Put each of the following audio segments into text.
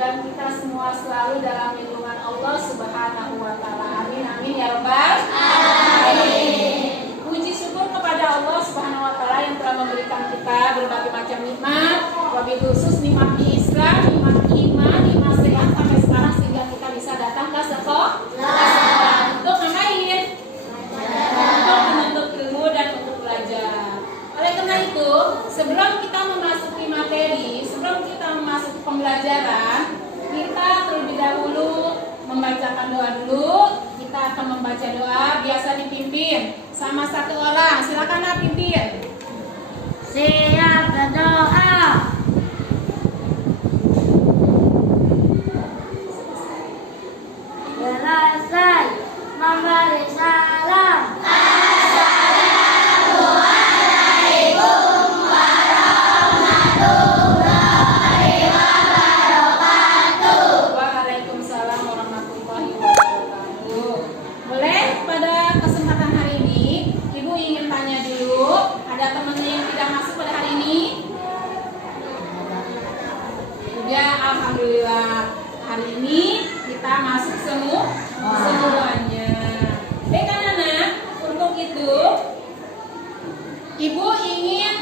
dan kita semua selalu dalam lindungan Allah Subhanahu wa taala. Amin amin ya rabbal alamin. Puji syukur kepada Allah Subhanahu wa taala yang telah memberikan kita berbagai macam nikmat, wabil khusus nikmat Islam, nikmat iman, nikmat sehat sampai sekarang sehingga kita bisa datang ke sekolah. Untuk ngapain? Untuk menuntut ilmu dan untuk belajar. Oleh karena itu, sebelum kita memasuki materi, sebelum kita memasuki pembelajaran, kita terlebih dahulu membacakan doa dulu. Kita akan membaca doa, biasa dipimpin sama satu orang. Silakan nak pimpin. Siap berdoa. Selesai memberi salam. Waalaikumsalam warahmatullahi wabarakatuh. Boleh pada kesempatan hari ini Ibu ingin tanya dulu, ada temannya yang tidak masuk pada hari ini? Ya, alhamdulillah. Hari ini kita masuk semuanya. Baik anak-anak, untuk itu Ibu ingin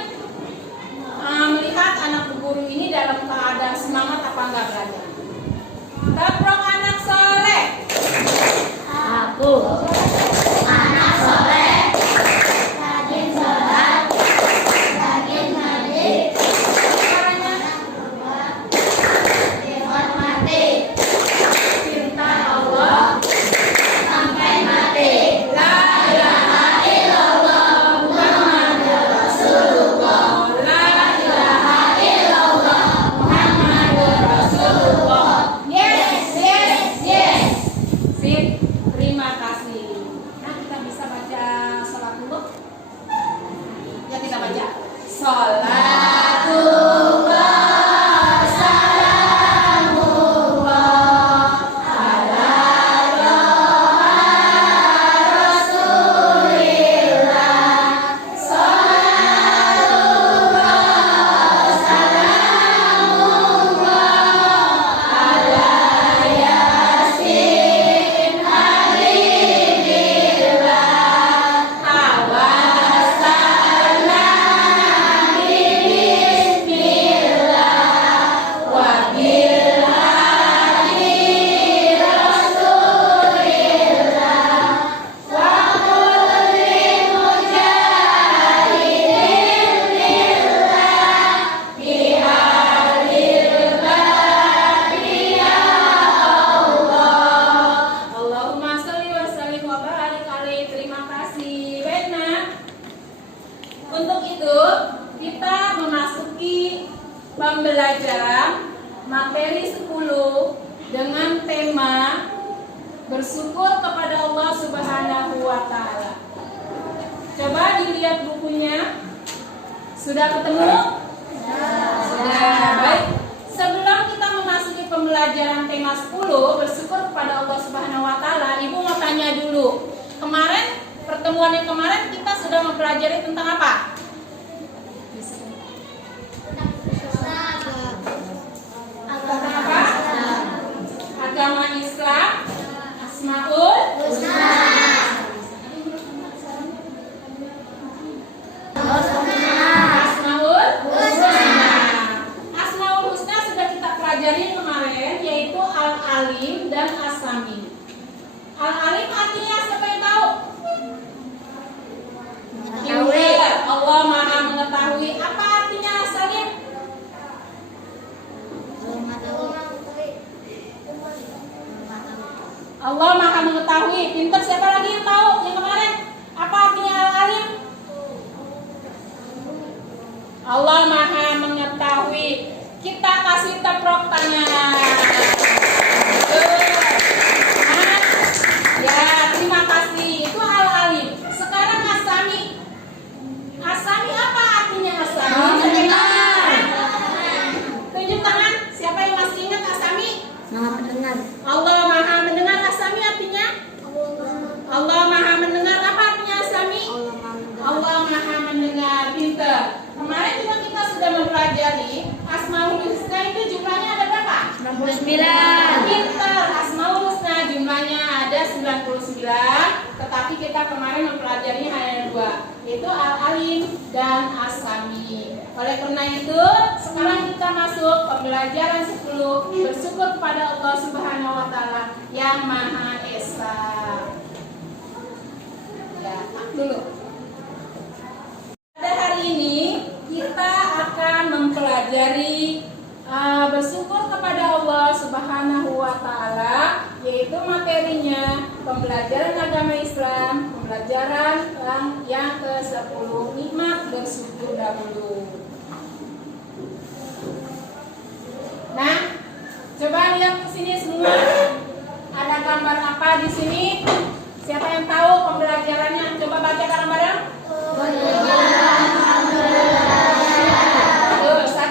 melihat anak guru ini dalam keadaan semangat apa enggak belajar. Tabrok anak soleh. Aku anak soleh, rajin sholat, rajin ngaji, Caranya dihormati, cinta Allah. sampai mati. La ilaha illallah Muhammadur Rasulullah. La ilaha illallah Muhammadur Rasulullah. Yes, yes, yes. Sip, terima kasih. Nah, kita bisa baca salat dulu. Ya, kita baca. Salatullah, salamullah ala Rasulillah. Salatullah, salamullah ala Yasin Habibillah. Tawasalna bismillah wa bil hadi Rasulillah wa kulli mujahidin lillah bihalil badi ya Allah. Allahumma sholli wa sallim wa barik alaihi. Terima kasih. Baik, Nak. Untuk itu, kita memasuki pembelajaran materi 10 dengan tema bersyukur kepada Allah Subhanahu wa taala. Coba dilihat bukunya. Sudah ketemu? Sudah. Baik. Sebelum kita memasuki pembelajaran tema 10 bersyukur kepada Allah Subhanahu wa taala, Ibu mau tanya dulu. Kemarin pertemuan yang kemarin kita sudah mempelajari tentang apa? Tentang apa? Agama Islam, Asmaul Husna. Asmaul Husna. Asmaul Husna sudah kita pelajari kemarin, yaitu Al-Alim dan As-Sami. Al-Alim artinya siapa yang tahu? Pintar. Allah Maha mengetahui. Apa artinya As-Salim? Allah Maha mengetahui. Pintar. Siapa lagi yang tahu? Yang kemarin apa artinya Al-Alim? Allah Maha mengetahui. Kita kasih teprok tangan. Nah, ya, terima kasih. Itu Al-Alim. Sekarang As-Sami. As-Sami apa artinya As-Sami? Mendengar. Tunjuk tangan. Siapa yang masih ingat As-Sami? Maha mendengar. Allah Maha mendengar. As-Sami artinya? Allah Maha mendengar. Apa artinya As-Sami? Allah Maha mendengar. Pintar. Kemarin juga kita sudah mempelajari Asmaul Husna itu jumlahnya ada berapa? 69. Pintar, Asmaul Husna jumlahnya ada 99, tetapi kita kemarin mempelajarinya hanya 2, yaitu Al-Alim dan As-Sami. Oleh karena itu, sekarang kita masuk pembelajaran 10, bersyukur kepada Allah Subhanahu wa taala yang Maha Esa. Ya, dulu. Pada hari ini kita akan mempelajari bersyukur kepada Allah Subhanahu wa taala, yaitu materinya pembelajaran agama Islam, pembelajaran yang ke-10, nikmat bersyukur dahulu. Nah, coba lihat ke sini semua. Ada gambar apa di sini? Siapa yang tahu pembelajarannya? Coba baca bareng-bareng. Tuh, 1.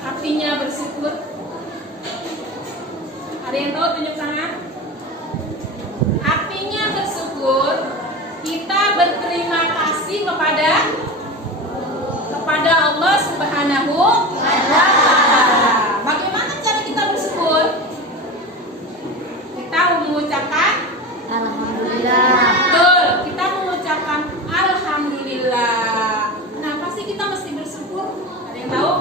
Artinya bersyukur. Ada yang tahu, tunjuk tangan. Artinya bersyukur, kita berterima kasih kepada Allah Subhanahu wa taala. Bagaimana cara kita bersyukur? Kita mengucapkan Alhamdulillah. betul, kita mengucapkan alhamdulillah. Kenapa sih kita mesti bersyukur? Ada yang tahu?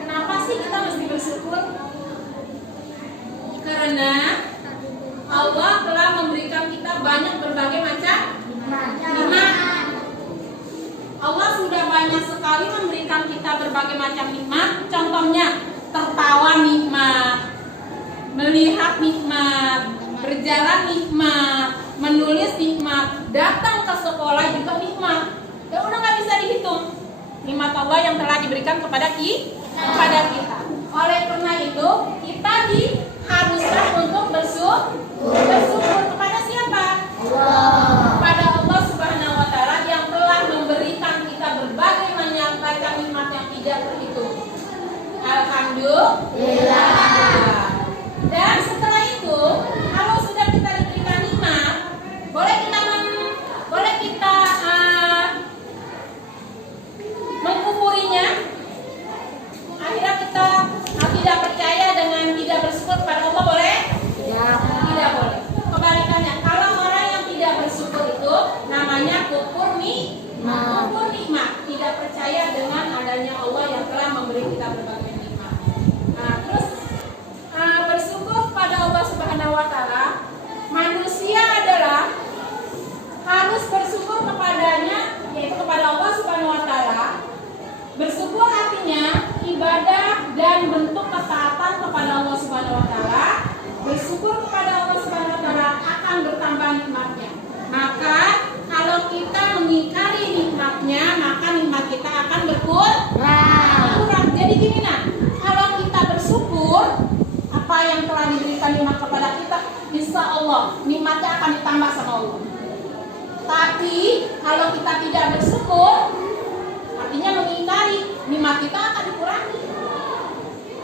Kenapa sih kita mesti bersyukur? Karena Allah telah memberikan kita banyak berbagai macam nikmat. Allah sudah banyak sekali memberikan kita berbagai macam nikmat. Contohnya, tertawa nikmat, melihat nikmat, berjalan nikmat, menulis nikmat, datang ke sekolah juga nikmat. Ya udah nggak bisa dihitung nikmat Allah yang telah diberikan kepada kita. Oleh karena itu, kita diharuskan untuk bersyukur kepada siapa? Allah. Kepada Allah Subhanahu wa taala yang telah memberikan kita berbagai macam nikmat yang tidak terhitung. Alhamdulillah. Dan setelah itu, kalau sudah kita diberikan nikmat, boleh kita mengkufurinya. Akhirnya kita tidak percaya dengan tidak bersyukur kepada Allah, boleh? Tidak boleh. Kebalikannya, kalau orang yang tidak bersyukur itu namanya kufur nikmat, tidak percaya dengan adanya Allah yang telah memberi kita berbagai nikmat. Nah, terus bersyukur kepada Allah Subhanahu wa taala, manusia adalah harus bersyukur kepadanya, yaitu kepada Allah Subhanahu wa taala. Bersyukur artinya ibadah dan bentuk ketaatan kepada Allah Subhanahu wa taala. Bersyukur kepada Allah Subhanahu wa taala akan bertambah nikmatnya. Maka kalau kita mengingkari nikmatnya, maka nikmat kita akan berkurang. Jadi gini, nah, kalau kita bersyukur apa yang telah diberikan nikmat kepada kita, insya Allah nikmatnya akan ditambah sama Allah. Tapi kalau kita tidak bersyukur, artinya mengingkari, nikmat kita akan dikurangi.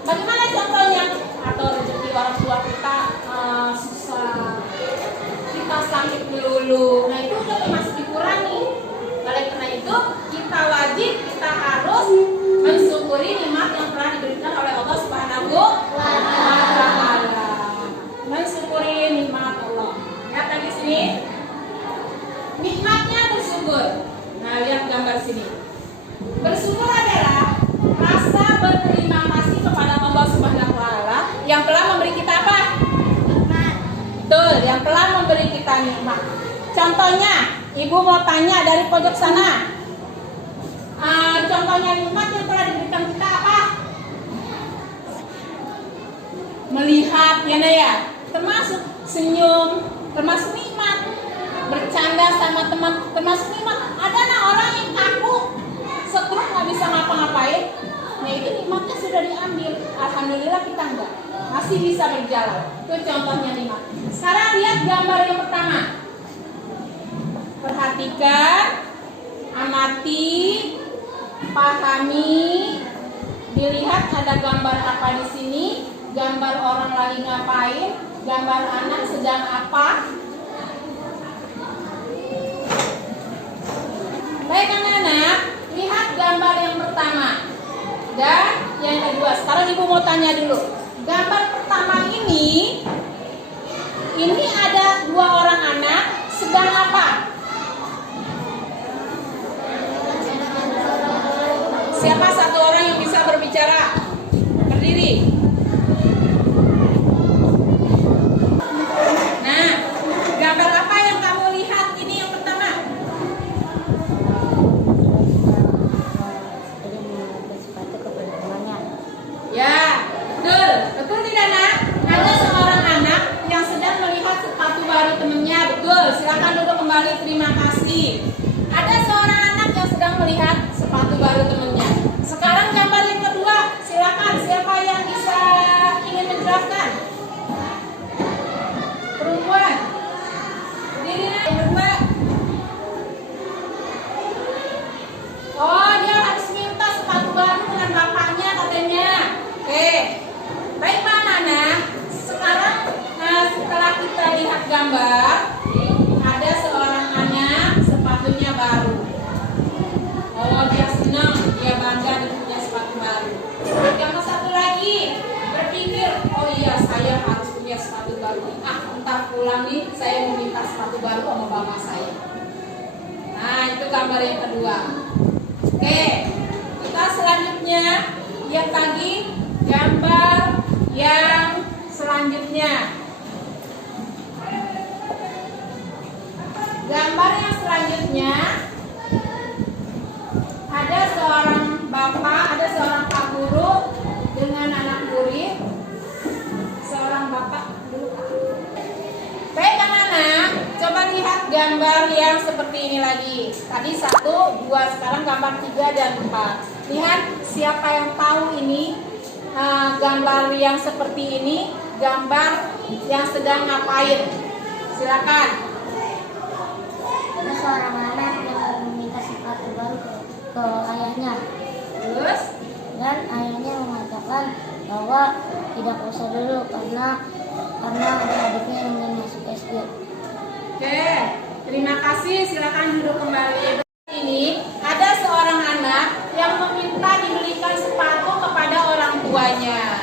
Bagaimana contohnya? Atau rezeki orang tua kita susah, kita sakit melulu, nah itu udah termasuk dikurangi. Oleh karena itu, kita wajib, kita harus mensyukuri nikmat yang telah diberikan oleh Allah Subhanahu wa taala. Mensyukuri nikmat Allah. Lihat di sini, nikmatnya bersyukur. Nah, lihat gambar sini. Bersyukur adalah rasa berterima kasih kepada Allah Subhanahu wa taala yang telah memberi kita apa? Nikmat. Betul, yang telah memberi kita nikmat. Contohnya, ibu mau tanya dari pojok sana. Contohnya nikmat yang telah diberikan kita apa? Melihat, ya, termasuk senyum, termasuk nikmat. Bercanda sama teman, termasuk nikmat. Ada orang yang kaku, stroke nggak bisa sudah diambil. Alhamdulillah kita enggak, masih bisa berjalan. Itu contohnya 5. Sekarang lihat gambar yang pertama. Perhatikan, amati, pahami. Dilihat ada gambar apa di sini? Gambar orang lagi ngapain? Gambar anak sedang apa? Baik anak-anak, lihat gambar yang pertama dan yang kedua. Sekarang ibu mau tanya dulu. Gambar pertama ini ada 2 orang anak sedang apa? Siapa satu orang yang bisa berbicara? Berdiri. Nah, gambar apa yang kamu lihat ini yang pertama? Sepatu kepada temannya. Ya, betul. Betul tidak, Nak? Ada seorang anak yang sedang melihat sepatu baru temannya. Betul. Silakan duduk kembali. Terima kasih. Ada seorang anak yang sedang melihat sepatu baru temannya. Sekarang gambar yang kedua. Silakan. Siapa yang bisa ingin menjelaskan? Perempuan. Berdiri, Nak. Yang kedua. Oh, dia harus minta sepatu baru dengan bapaknya katanya. Oke. Baik Pak Nana. Sekarang setelah kita lihat gambar, ada seorang anak sepatunya baru. Oh, dia senang, dia bangga punya sepatu baru. Yang satu lagi berpikir, oh iya saya harus punya sepatu baru. Entar pulang nih saya mau minta sepatu baru sama bapak saya. Nah, itu gambar yang kedua. Oke, kita selanjutnya lihat lagi gambar yang selanjutnya. Gambar yang selanjutnya ada seorang bapak, ada seorang pak guru dengan anak murid. Seorang bapak dulu. Baik anak-anak, coba lihat gambar yang seperti ini lagi. Tadi 1, 2, sekarang gambar 3 dan 4. Lihat siapa yang tahu ini gambar yang seperti ini, gambar yang sedang ngapain? Silakan. Ada seorang anak yang meminta sepatu baru ke ayahnya. Terus? Dan ayahnya mengatakan bahwa tidak usah dulu karena adiknya ingin masuk SD. Oke, terima kasih. Silakan duduk kembali. Ini ada seorang anak yang meminta dibelikan sepatu kepada orang tuanya.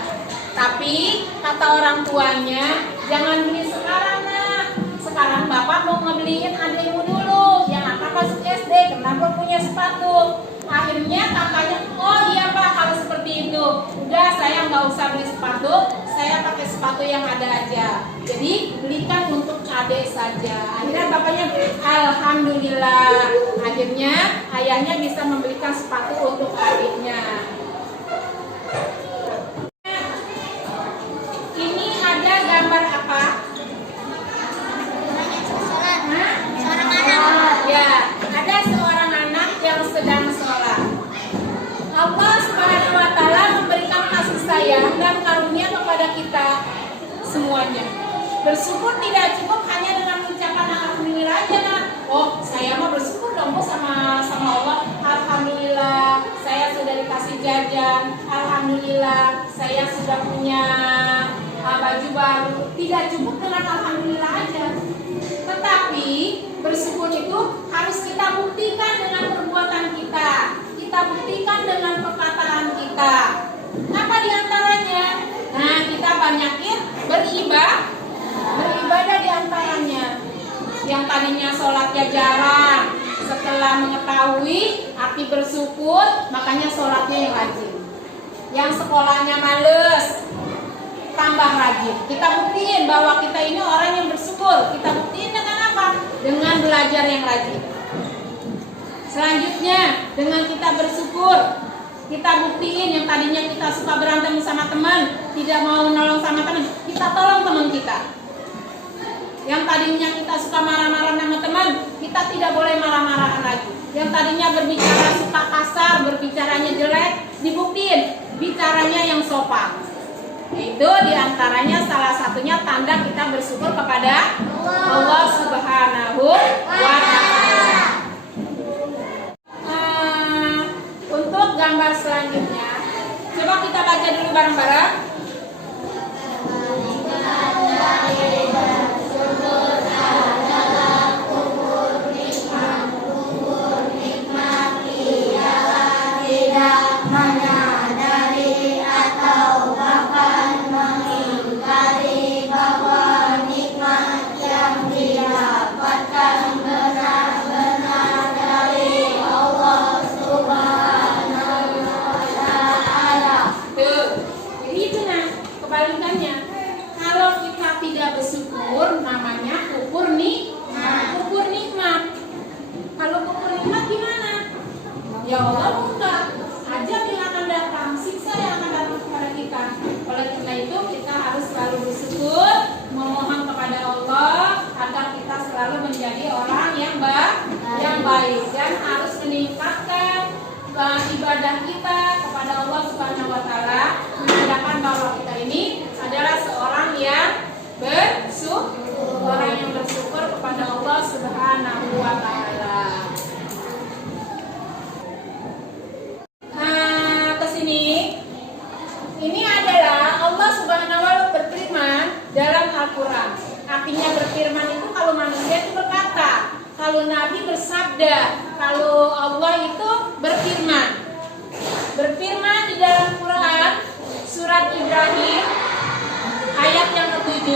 Tapi kata orang tuanya, jangan beli sekarang nak. Sekarang bapak mau ngebeliin adikmu dulu yang akan masuk SD karena belum punya sepatu. Akhirnya kakaknya, oh iya pak kalau seperti itu, udah saya nggak usah beli sepatu, saya pakai sepatu yang ada aja. Jadi belikan untuk adik saja. Akhirnya bapaknya, alhamdulillah. Akhirnya ayahnya bisa membelikan sepatu untuk adiknya. Ini ada gambar apa? Seorang anak. Ya, ada seorang anak yang sedang sholat. Allah Subhanahu wa Ta'ala memberikan kasih sayang dan karunia kepada kita semuanya. Bersyukur tidak cukup hanya dengan mengucapkan alhamdulillah aja nak. Oh, saya mau bersyukur dong Bu sama Allah. Alhamdulillah, saya sudah dikasih jajan. Alhamdulillah, saya sudah punya baju baru. Tidak cukup dengan alhamdulillah aja. Tetapi bersyukur itu harus kita buktikan dengan perbuatan kita. Kita buktikan dengan perkataan kita. Apa diantaranya? Nah, kita banyakin beribadah diantaranya. Yang tadinya sholatnya jarang, setelah mengetahui arti bersyukur, makanya sholatnya yang rajin. Yang sekolahnya males, tambah rajin. Kita buktiin bahwa kita ini orang yang bersyukur. Kita buktiin dengan apa? Dengan belajar yang rajin. Selanjutnya, dengan kita bersyukur, kita buktiin yang tadinya kita suka berantem sama teman, tidak mau menolong sama teman, kita tolong teman kita. Yang tadinya kita suka marah-marah sama teman, kita tidak boleh marah-marahan lagi. Yang tadinya berbicara suka kasar, berbicaranya jelek, dibuktiin bicaranya sopan. Itu diantaranya salah satunya tanda kita bersyukur kepada Allah Subhanahu wa Ta'ala. Untuk gambar selanjutnya, coba kita baca dulu bareng-bareng. Kebalikannya, kalau kita tidak bersyukur namanya kufur nikmat. Kalau kufur nikmat gimana? Ya Allah buka ajab yang akan datang, siksa yang akan datang kepada kita. Oleh karena itu kita harus selalu bersyukur, memohon kepada Allah agar kita selalu menjadi orang yang baik dan harus meningkatkan ibadah kita kepada Allah Subhanahu wa Ta'ala, menandakan bahwa kita ini adalah seorang yang bersyukur kepada Allah Subhanahu wa Ta'ala. Kesini ini adalah Allah Subhanahu wa Ta'ala berfirman dalam Al-Quran. Artinya berfirman itu kalau manusia itu berkata, kalau Nabi bersabda, kalau Allah itu berfirman. Berfirman di dalam Quran surat Ibrahim ayat yang ke-7.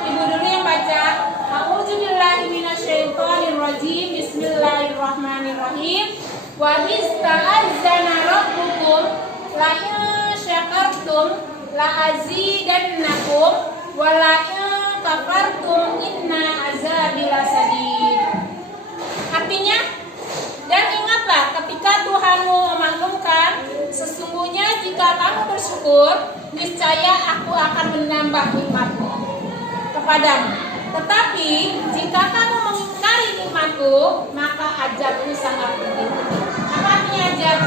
Ibu dulu yang baca. A'udzubillahi minasyaitonirrajim. Bismillahirrahmanirrahim. Wa ista'adzana rabbukum la in syakartum la azidannakum wa la in kafartum inna azabi lasadid. Artinya, dan ingatlah ketika Tuhanmu memaklumkan, sesungguhnya jika kamu bersyukur, niscaya aku akan menambah nikmatku kepadamu. Tetapi jika kamu mengingkari nikmatku, maka azabku sangat pedih. Apa artinya azab?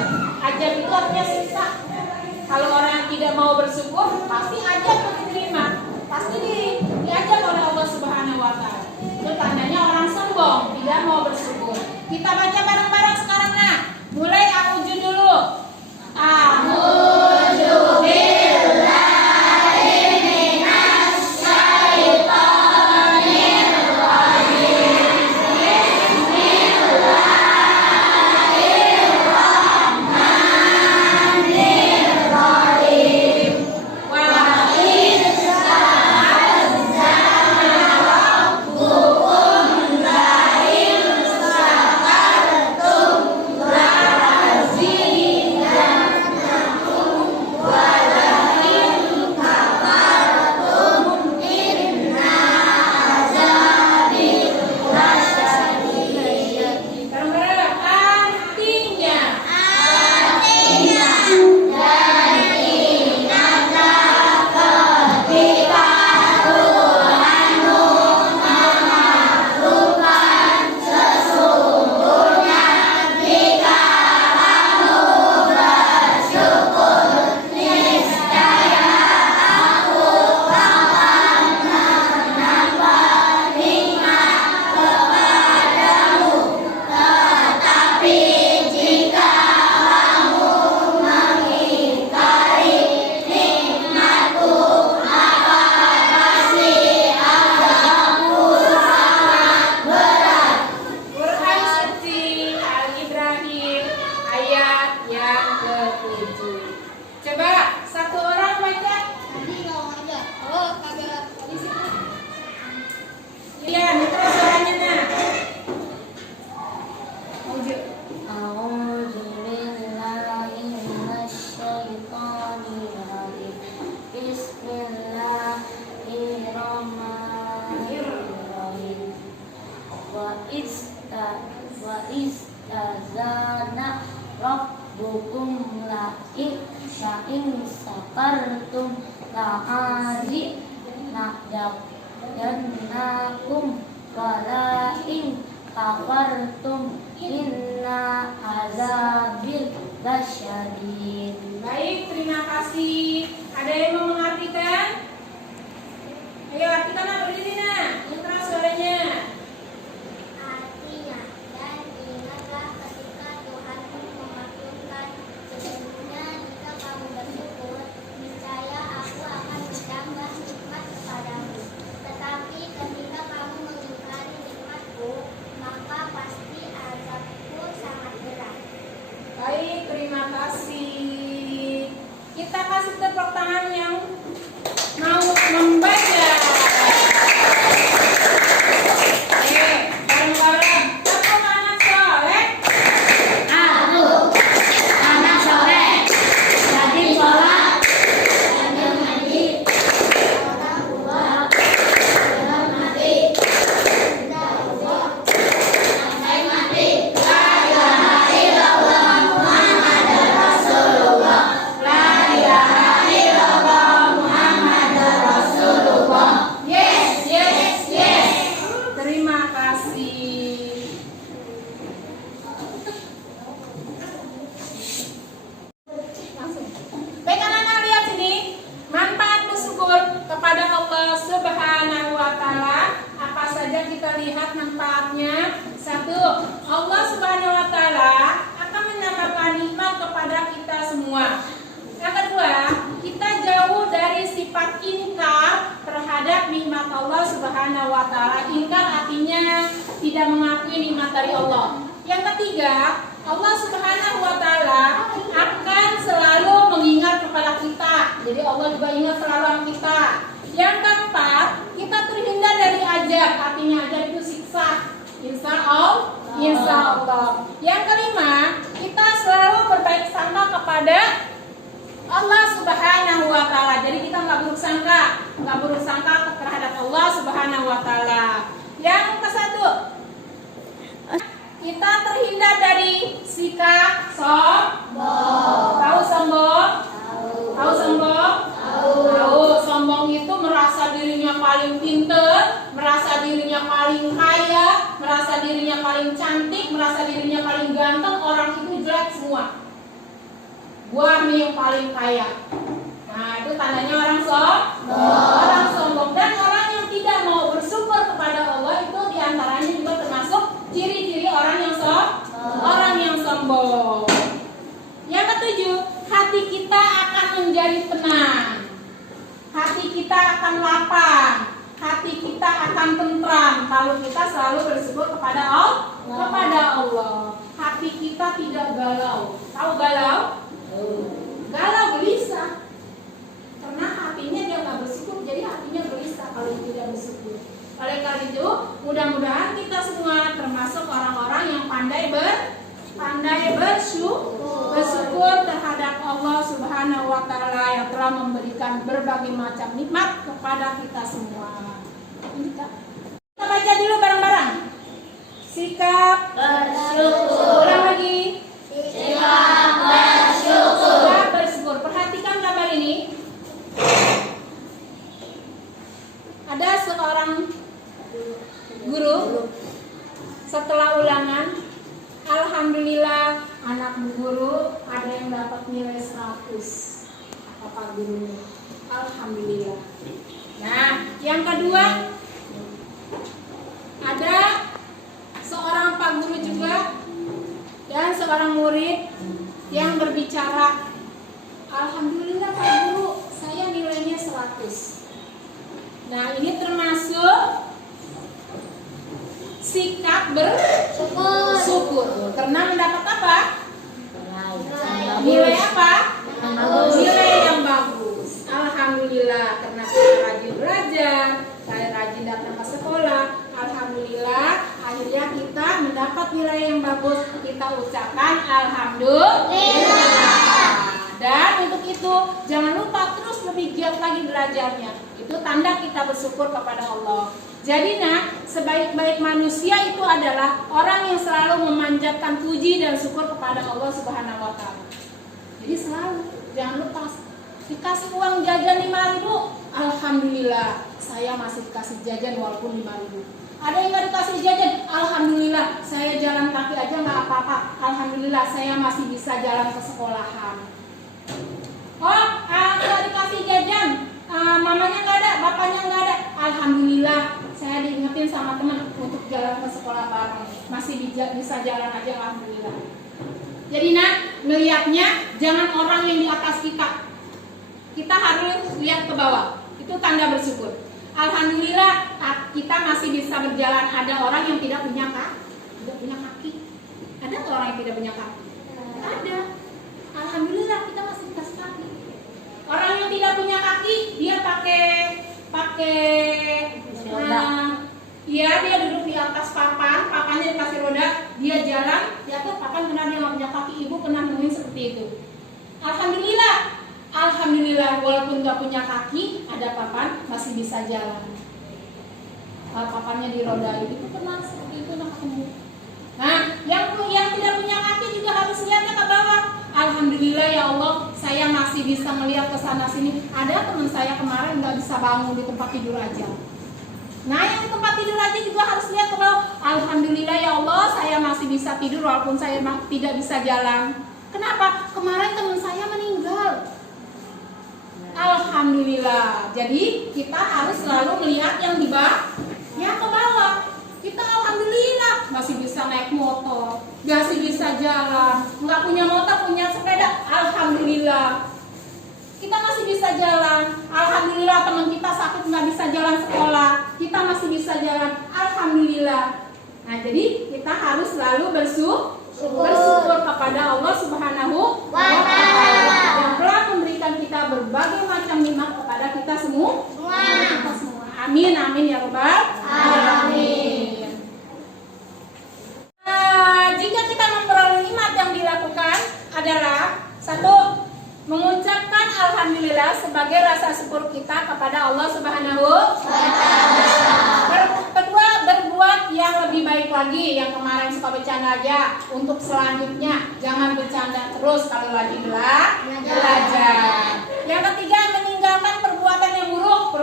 Azab itu artinya siksa. Kalau orang yang tidak mau bersyukur, pasti azab diterima, pasti diajak oleh Allah Subhanahu wa Ta'ala. Itu tandanya orang sombong, tidak mau bersyukur. Kita baca bareng-bareng sekarang nah. Mulai a'udzu dulu. A'udzu billahi minasy syaithanir rajim. Bismillahirrahmanirrahim. Wa istazana rabbukum la in sakartum la azidannakum wa la in kafartum inna azabil lasyadid. Baik, terima kasih. Ada yang mau mengartikan? Ayo artikan, nak, berdiri, nak. Yang keras suaranya. Artinya, dan ingatlah ketika Tuhanmu memaklumkan sesungguhnya jika kamu bersyukur, niscaya aku akan menambah nikmat kepadamu. Tetapi ketika kamu mengingkari nikmatku, maka pasti azabku sangat berat. Baik, terima kasih. Kita kasih tepuk tangan yang mau membaca. Bareng-bareng. Aku anak soleh. Aku anak soleh, rajin sholat, rajin ngaji, orang tua, belum mati, tidak Allah, sampai mati. La ilaha illallah Muhammadur Rasulullah. La ilaha illallah Muhammadur Rasulullah. Yes, yes, yes. Terima kasih. Langsung. Baik, anak-anak, lihat sini. Manfaat bersyukur kepada Allah Subhanahu wa Ta'ala. Apa saja kita lihat manfaatnya? Satu, Allah Subhanahu wa Ta'ala akan menambahkan nikmat kepada kita semua. Yang kedua, kita jauh dari sifat ingkar terhadap nikmat Allah Subhanahu wa Ta'ala. Ingkar artinya tidak mengakui nikmat dari Allah. Yang ketiga, Allah Subhanahu wa Ta'ala akan selalu mengingat kepada kita. Jadi Allah juga ingat selalu sama kita. Yang keempat, kita terhindar dari azab. Artinya azab itu siksa. Insya Allah. Yang kelima, kita selalu berbaik sangka kepada Allah Subhanahu wa Ta'ala. Jadi kita nggak buruk sangka terhadap Allah Subhanahu wa Ta'ala. Yang kesatu, kita terhindar dari sikap sombong. Tahu sombong? Tahu. Sombong itu merasa dirinya paling pintar, merasa dirinya paling kaya, merasa dirinya paling cantik, merasa dirinya paling ganteng. Orang itu jelek semua. Gua nih yang paling kaya. Nah, itu tandanya orang sombong. Dan orang yang tidak mau bersyukur kepada Allah itu diantaranya juga termasuk ciri-ciri orang yang sombong. Yang ketujuh, hati kita akan menjadi tenang. Hati kita akan lapang. Hati kita akan tentram kalau kita selalu bersyukur kepada Allah. Hati kita tidak galau. Tahu galau? Galau, gelisah. Karena hatinya dia nggak bersyukur, jadi hatinya gelisah kalau tidak bersyukur. Oleh karena itu, mudah-mudahan kita semua termasuk orang-orang yang pandai bersyukur terhadap Allah Subhanahu wa Ta'ala yang telah memberikan berbagai macam nikmat kepada kita semua. Kita baca dulu bareng-bareng. Sikap bersyukur. Ulang lagi. Sikap bersyukur. Sikap bersyukur. Perhatikan gambar ini. Ada seorang guru setelah ulangan, alhamdulillah anak guru ada yang dapat nilai 100. Apa gurunya? Alhamdulillah. Nah, yang kedua ada seorang pak guru juga dan seorang murid yang berbicara, alhamdulillah pak guru, saya nilainya 100. Nah, ini termasuk sikap bersyukur. Karena mendapat apa? Nilai apa? Nilai yang bagus. Alhamdulillah, karena kita rajin belajar, saya rajin datang ke sekolah. Alhamdulillah, akhirnya kita mendapat nilai yang bagus. Kita ucapkan alhamdulillah. Dan untuk itu, jangan lupa terus lebih giat lagi belajarnya. Itu tanda kita bersyukur kepada Allah. Jadi sebaik-baik manusia itu adalah orang yang selalu memanjatkan puji dan syukur kepada Allah Subhanahu wa Ta'ala. Jadi selalu, jangan lupa, dikasih uang jajan 5.000, alhamdulillah, saya masih dikasih jajan walaupun 5.000. Ada yang nggak dikasih jajan, alhamdulillah, saya jalan kaki aja nggak apa-apa, alhamdulillah. alhamdulillah saya masih bisa jalan ke sekolahan. Oh, nggak dikasih jajan, mamanya nggak ada, bapaknya nggak ada, alhamdulillah saya diingetin sama teman untuk jalan ke sekolah bareng, masih bisa jalan aja, alhamdulillah. Jadi ngelihatnya jangan orang yang di atas kita harus lihat ke bawah, itu tanda bersyukur. Alhamdulillah kita masih bisa berjalan. Ada orang yang tidak punya kaki. Ada orang yang tidak punya kaki? Ada. Alhamdulillah kita masih dikasih kaki. Orang yang tidak punya kaki dia pakai dia duduk di atas papannya dikasih roda, dia jalan, jatuh papan kena, dia nggak punya kaki. Ibu pernah nemuin seperti itu. Alhamdulillah walaupun nggak punya kaki, ada papan masih bisa jalan. Papannya di roda itu pernah seperti itu ketemu. Nah, yang tidak punya kaki juga harus lihatnya ke bawah. Alhamdulillah ya Allah, saya masih bisa melihat ke sana sini. Ada teman saya kemarin nggak bisa bangun di tempat tidur aja. Nah, yang di tempat tidur aja juga harus lihat ke bawah. Alhamdulillah ya Allah, saya masih bisa tidur walaupun saya tidak bisa jalan. Kenapa? Kemarin teman saya meninggal. Alhamdulillah. Jadi kita harus selalu melihat yang di bawah, yang ke bawah. Kita alhamdulillah masih bisa naik motor, masih bisa jalan. Nggak punya motor, punya sepeda, alhamdulillah. Kita masih bisa jalan. Alhamdulillah teman kita sakit nggak bisa jalan sekolah, kita masih bisa jalan. Alhamdulillah. Nah, jadi kita harus selalu bersyukur kepada Allah Subhanahu wa Ta'ala yang telah memberikan kita berbagai macam nikmat kepada kita semua. Amin amin ya rabbal alamin. Jika kita memperoleh nikmat yang dilakukan adalah satu, mengucapkan alhamdulillah sebagai rasa syukur kita kepada Allah Subhanahu wa Ta'ala. Kedua, berbuat yang lebih baik lagi. Yang kemarin suka bercanda aja, untuk selanjutnya jangan bercanda terus kalau lagi belajar. Yang ketiga, meninggalkan perbuatan yang buruk,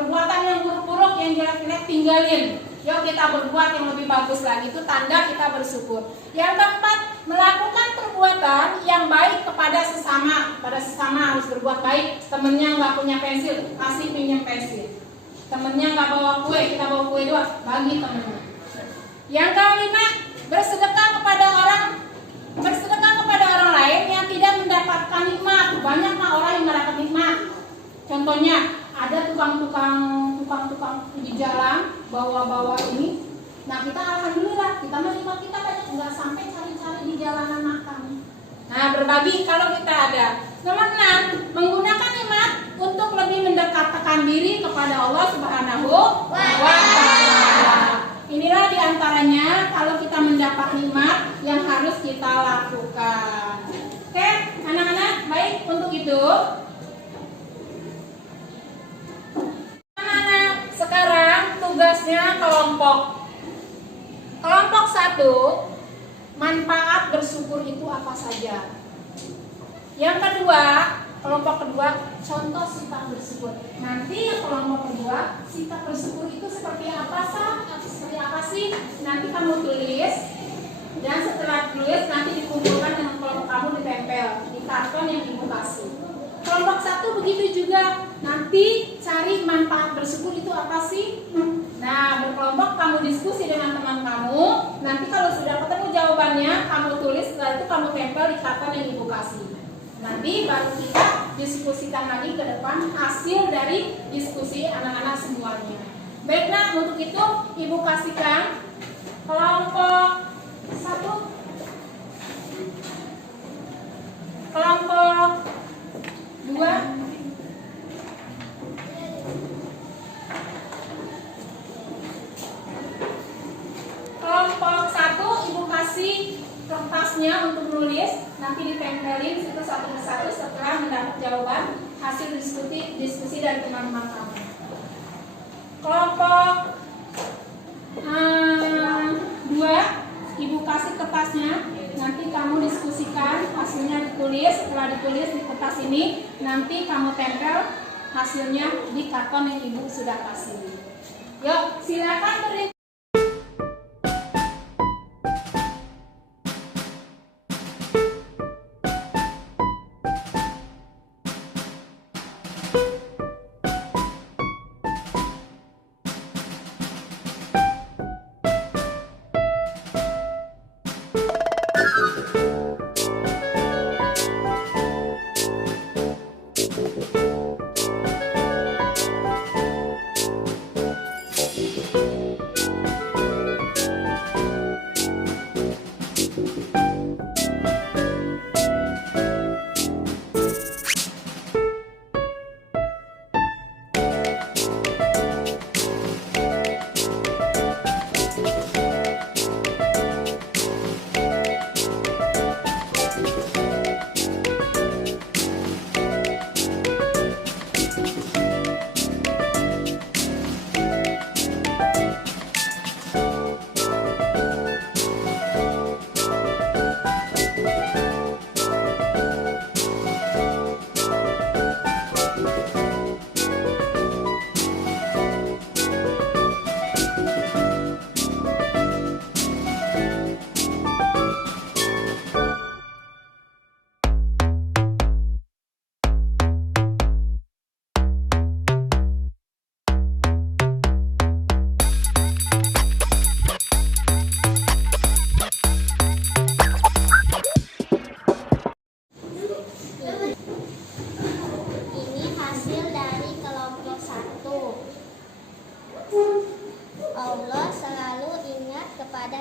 yang jelek-jelek tinggalin. Yuk kita berbuat yang lebih bagus lagi, itu tanda kita bersyukur. Yang keempat, melakukan perbuatan yang baik kepada sesama. Pada sesama harus berbuat baik. Temennya nggak punya pensil, kasih pinjam pensil. Temennya nggak bawa kue, kita bawa kue doang, bagi temennya. Yang kelima, bersedekah kepada orang lain yang tidak mendapatkan nikmat. Banyak orang yang mendapat nikmat. Contohnya, ada tukang-tukang di jalan bawa ini. Nah, kita alhamdulillah, kita menikmat, kita banyak, nggak sampai cari-cari di jalanan makan. Nah, berbagi kalau kita ada. Nomor 6, menggunakan nikmat untuk lebih mendekatkan diri kepada Allah Subhanahu wa Ta'ala. Inilah diantaranya kalau kita mendapat nikmat yang harus kita lakukan. Oke, anak-anak, baik untuk itu. Anak-anak, sekarang tugasnya kelompok 1, manfaat bersyukur itu apa saja. Yang kedua, kelompok kedua, contoh sifat bersyukur. Nanti yang kelompok kedua, sifat bersyukur itu seperti apa sih? Nanti kamu tulis, dan setelah tulis nanti dikumpulkan dengan kelompok kamu, ditempel di karton yang ibu kasih. Kelompok 1 begitu juga, nanti cari manfaat bersyukur itu apa sih? Nah, berkelompok kamu diskusi dengan teman kamu. Nanti kalau sudah ketemu jawabannya, kamu tulis, setelah itu kamu tempel di karton yang ibu kasih. Nanti baru kita diskusikan lagi ke depan hasil dari diskusi anak-anak semuanya. Baiklah, untuk itu ibu kasihkan kelompok 1, kelompok 2, kelompok 1 ibu kasih kertasnya untuk menulis, nanti ditempelin situ satu persatu setelah mendapat jawaban hasil diskusi dari teman-teman kamu. Kelompok 2 ibu kasih kertasnya, nanti kamu diskusikan, hasilnya ditulis. Setelah ditulis di kertas ini, nanti kamu tempel hasilnya di karton yang ibu sudah kasih. Yuk, silakan beri.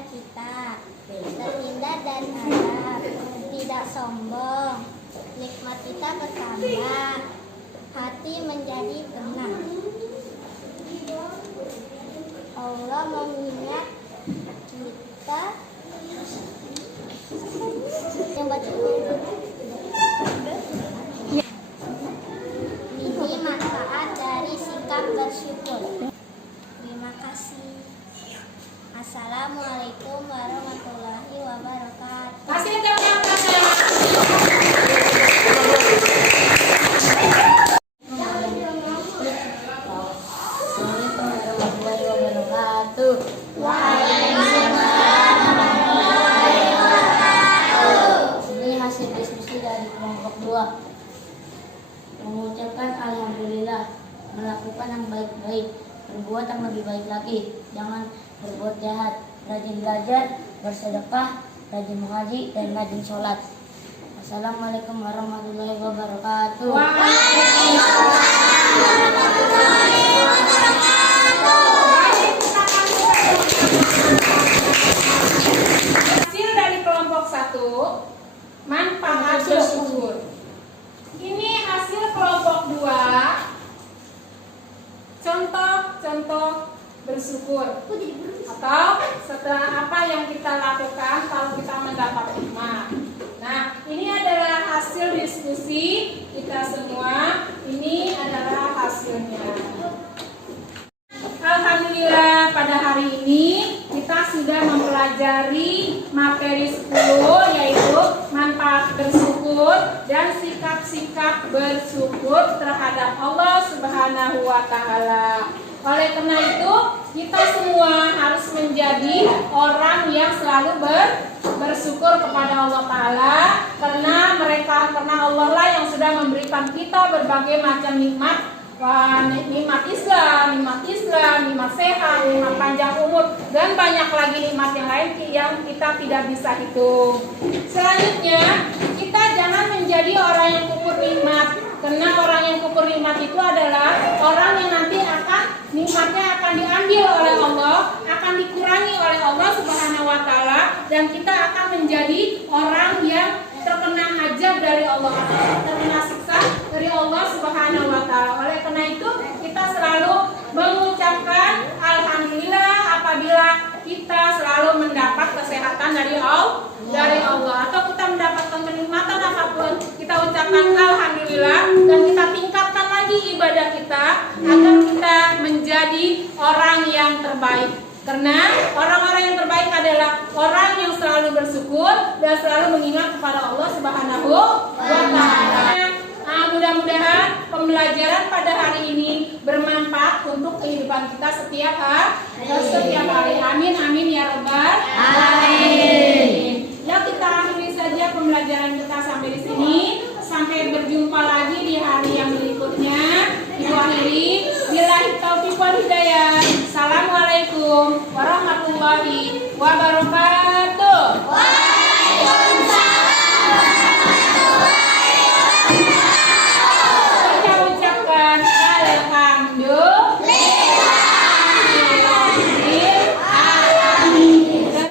kita, terhindar dari azab, tidak sombong, nikmat kita bertambah, hati menjadi tenang. Allah mengingat kita yang baca ini manfaat dari sikap bersyukur. Terima kasih. Assalamualaikum warahmatullahi wabarakatuh. Kasih tepuk tangan. Assalamualaikum warahmatullahi wabarakatuh. Ini hasil diskusi dari kelompok 2. Mengucapkan alhamdulillah, melakukan yang baik-baik, berbuat yang lebih baik lagi, jangan berbuat jahat, rajin belajar, bersedekah, rajin mengaji, dan rajin sholat. Assalamualaikum warahmatullahi wabarakatuh. Hasil dari kelompok 1, manfaat bersyukur. Ini hasil kelompok 2, contoh bersyukur. Atau setelah apa yang kita lakukan kalau kita mendapat nikmat. Nah, ini adalah hasil diskusi kita semua. Ini adalah hasilnya. Alhamdulillah, pada hari ini kita sudah mempelajari materi 10, yaitu manfaat bersyukur dan sikap-sikap bersyukur terhadap Allah Subhanahu wa Ta'ala. Oleh karena itu, kita semua harus menjadi orang yang selalu bersyukur kepada Allah Ta'ala, karena Allah lah yang sudah memberikan kita berbagai macam nikmat. Nikmat Islam, nikmat sehat, nikmat panjang umur, dan banyak lagi nikmat yang lain yang kita tidak bisa hitung. Selanjutnya, kita jangan menjadi orang yang kufur nikmat, karena orang yang kufur nikmat itu adalah orang yang nanti nikmatnya akan diambil oleh Allah, akan dikurangi oleh Allah Subhanahu wa Ta'ala, dan kita akan menjadi orang yang terkena azab dari Allah, terkena siksa dari Allah Subhanahu wa Ta'ala. Oleh karena itu, kita selalu mengucapkan alhamdulillah apabila kita selalu mendapat kesehatan dari Allah, atau kita mendapatkan kenikmatan apapun, kita ucapkan alhamdulillah, dan kita tingkatkan lagi ibadah kita agar kita menjadi orang yang terbaik. Karena orang-orang yang terbaik adalah orang yang selalu bersyukur dan selalu mengingat kepada Allah Subhanahu wa Ta'ala. Mudah-mudahan pembelajaran pada hari ini bermanfaat untuk kehidupan kita setiap hari. Amin, amin ya rabbal